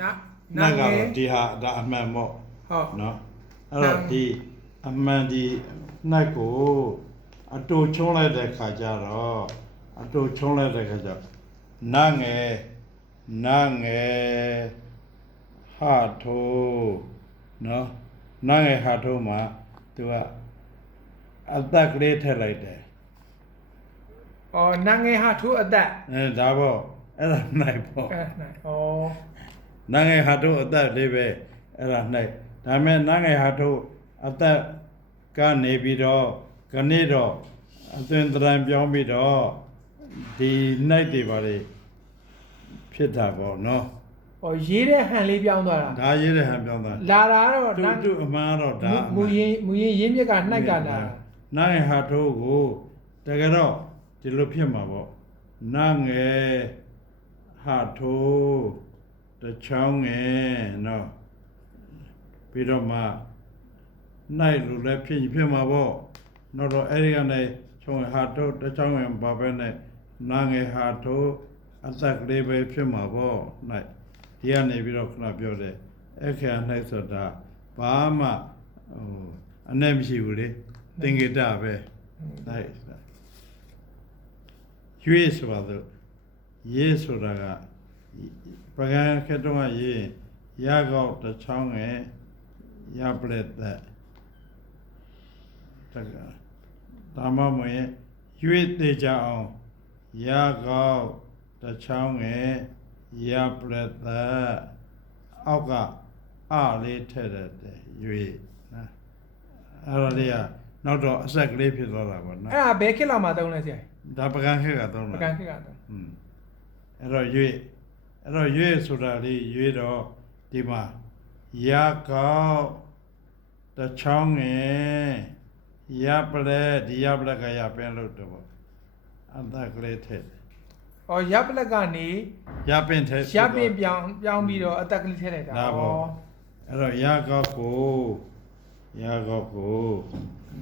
နာနတ်ကငတော့ယ်ဒီဟာဒါအမှန်ပေါ့ဟုတ်နော်အဲ့တော့ဒီအမှန်ဒီနတ်ကိုအတူချုံးလိုက်တဲ့ခါကျတော့အတူချုံးလိုက်တဲ့ခါကျတော့နတ်ငယ်နတ်ငယ်ဟာထိုးနော်နတ်ငယ်ဟာထိုးမှာသူကအသက်ကလေးထည့်လိုက်တယ်အော်နာငယ်ဟာထိုးအသက်အဲဒါပေါ့အဲ့ဒါနိုင်ပေါ့အဲနိုင်ဩ နတ်ငယ်ဟာထိုးအသက်လေးပဲအဲ့ဒါနိုင်ဒါပေမဲ့နတ်ငယ်ဟာထိုးအသက်ကနေပြီးတော့ခဏိတော့အသွင်တရံပြောင်းပြီးတော့ဒီနိုင်တွေပါလေဖြစ်တာပေါ့နော်ဟောရေးတဲ့ဟန်လေးပြောင်းသွားတာဒါရေးတဲ့ဟန်ပြောင်းတာလာတာတော့တူနာတူအမှန်တော့ဒါမူရင်မူရင်ရင်းမြစ်ကနှိုက်ကလာနတ်ငယ်ဟာထိုးကိုတကယ်တော့ဒီလိုဖြစ်မှာပေါ့နတ်ငယ်ဟာထိုး တချောင်းငယ်နော်ပြီးတော့မှနိုင်လို့လည်းဖြစ်ရင်ဖြစ်မှာပေါ့နောက်တော့အဲ့ဒီကနေချုံဟာထိုးတချောင်းငယ်ဘာပဲနဲ့နတ်ငယ်ဟာထိုးအသက်ကလေးပဲဖြစ်မှာပေါ့နိုင်ဒီကနေပြီးတော့ခဏပြောတယ်အခါ၌ဆိုတာဘာမှဟိုအနဲ့မရှိဘူးလေသင်္ကေတပဲနိုင်ရွေးဆိုပါတော့ရေးဆိုတာက ပကံခက်တော့ကရေးရကောက်တစ်ချောင်းငယ်ရပလက်သက်တကဒါမှမဟုတ်ရင်ရွေးသေးကြအောင်ရကောက်တစ်ချောင်းငယ်ရပလက်သက်အောက်ကအာလေးထည့်တဲ့ရွေးနော်အဲ့ဒါလေးကနောက်တော့အဆက်ကလေးဖြစ်သွားတာပေါ့နော်အဲ့ဒါဘယ်ခေတ်လောက်မှတုံးလဲဆရာဒါပကံခက်ကတော့ပလားကံခေတ်ကတော့อืมအဲ့တော့ရွေ့ အဲ့တော့ရွေ့ဆိုတာလေးရွေ့တော့ဒီမှာရကောက်တချောင်းငယ်ရပလဲဒီရပလက်ကရပင်းလို့တော့ပေါ့အတက်ကလေးထည့်တယ်အော်ရပ်ပလက်ကနေရပင်းထည့်ရပ်ပင်ပြောင်းပြောင်းပြီးတော့အသက်ကလေးထည့်လိုက်တာဒါပေါ့အဲ့တော့ရကောက်ကိုရကောက်ကို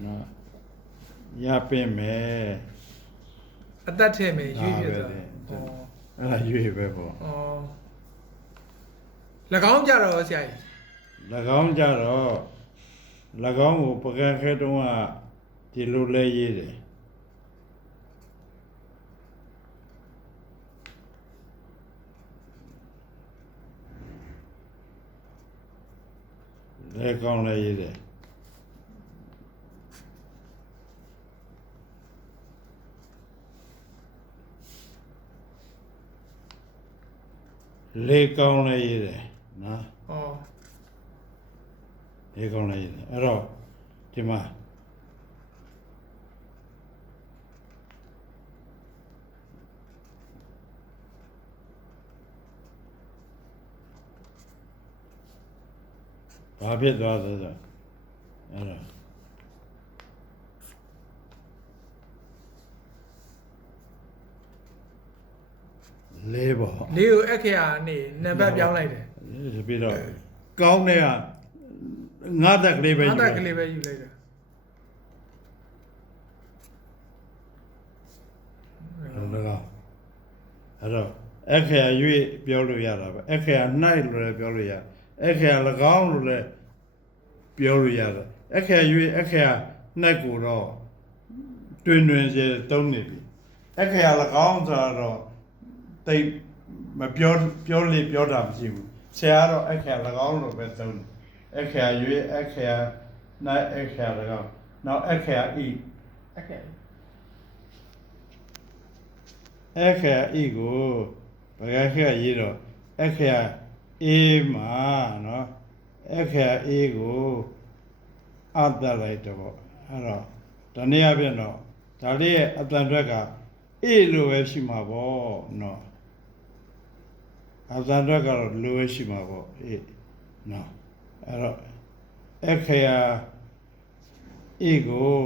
နော်ရပင်းမယ်အသက်ထည့်မယ်ရွေးပြသွားဒါပဲလေဩ အဲ့ဒါရွေ့ပဲပေါ့ဩ၎င်းကြတော့ဆရာကြီး၎င်းကြတော့၎င်းကိုပကံခဲတုံးကဒီလိုလဲရေးတယ်လဲကောင်းလဲရေးတယ် လေကောင်းလဲရေးတယ်နော်ဩဒီကောင်းလိုက်ရတယ်အဲ့တော့ဒီမှာဘာဖြစ်သွားသလဲဆိုအဲ့တော့ လေးပေါ့လေးကိုအခရာနေနံပါတ်ပြောင်းလိုက်တယ်ဒီပြီးတော့ကောင်းတဲ့ကငါးသက်ကလေးပဲအယူသလိုက်ကက်လေးပဲယူလိုက်တာဟုတ်လားအဲ့တော့အခရာရွေ့ပြောလို့ရတာပဲအခရာနိုင်လို့လည်းပြောလို့ရအခရာ၎င်းလို့လည်းပြောလို့ရတယ်အခရာရွေ့အခရာနိုင်ကိုတော့တွင်တွင်စေတုံးနေပြီအခရာ၎င်းဆိုတော့ တိတ်မပြောပြောလေပြောတာမရှိဘူးဆရာကတော့အခရာ၎င်းလို့ပဲသုံးတယ်အခရာရွေ့အခရာနိုင်အခရာ၎င်းနောက်အခရာဤအခရာအခရာဤကိုဘဂခရာရေးတော့အခရာအေးမှာနော်အခရာအေးကိုအပ်တလိုက်တော့ပေါ့အဲ့တော့ဒီနေ့အပြင်တော့ဒါလေးရဲ့အတန်အတွက်ကအေးလိုပဲရှိမှာပေါ့နော် အတန်အတွက်ကတော့လိုပဲရှိမှာပေါ့အေးနော်အဲ့တော့အခရာဤကို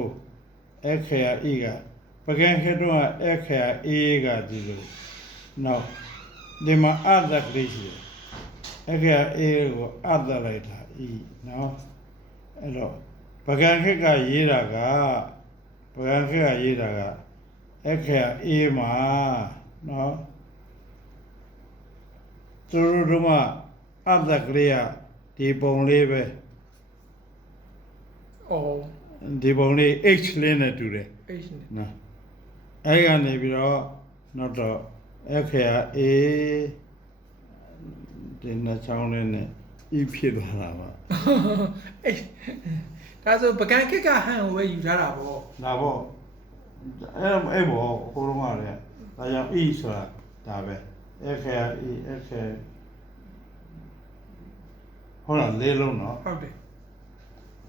အခရာဤကပကံခေတော့အခရာအေးကဒီလိုနောက်ဒီမှာအတ္တကလေးရှိတယ်အခရာအေးကိုအတ္တလိုက်တာဤနော်အဲ့တော့ပကံခေကရေးတာကပကံခေကရေးတာကအခရာအေးမှာနော် သူတို့တို့မှအတ္တကလေးကဒီပုံလေးပဲအော်ဒီပုံလေး H လေးနဲ့တူတယ် H နဲ့နော်အဲ့ကနေပြီးတော့နောက်တော့အခရာ A ဒီနှစ်ချောင်းလေးနဲ့ E ဖြစ်သွားတာပါ H ဒါဆိုပကံခက်ကဟန်ကိုပဲယူထားတာပေါ့ဒါပေါ့အဲ့အဲ့ဘောဟိုတုန်းကလည်းဒါကြောင့် E ဆိုတာဒါပဲ အခရာ E အခရာဟုတ်လားလေးလုံးနော်ဟုတ်တယ်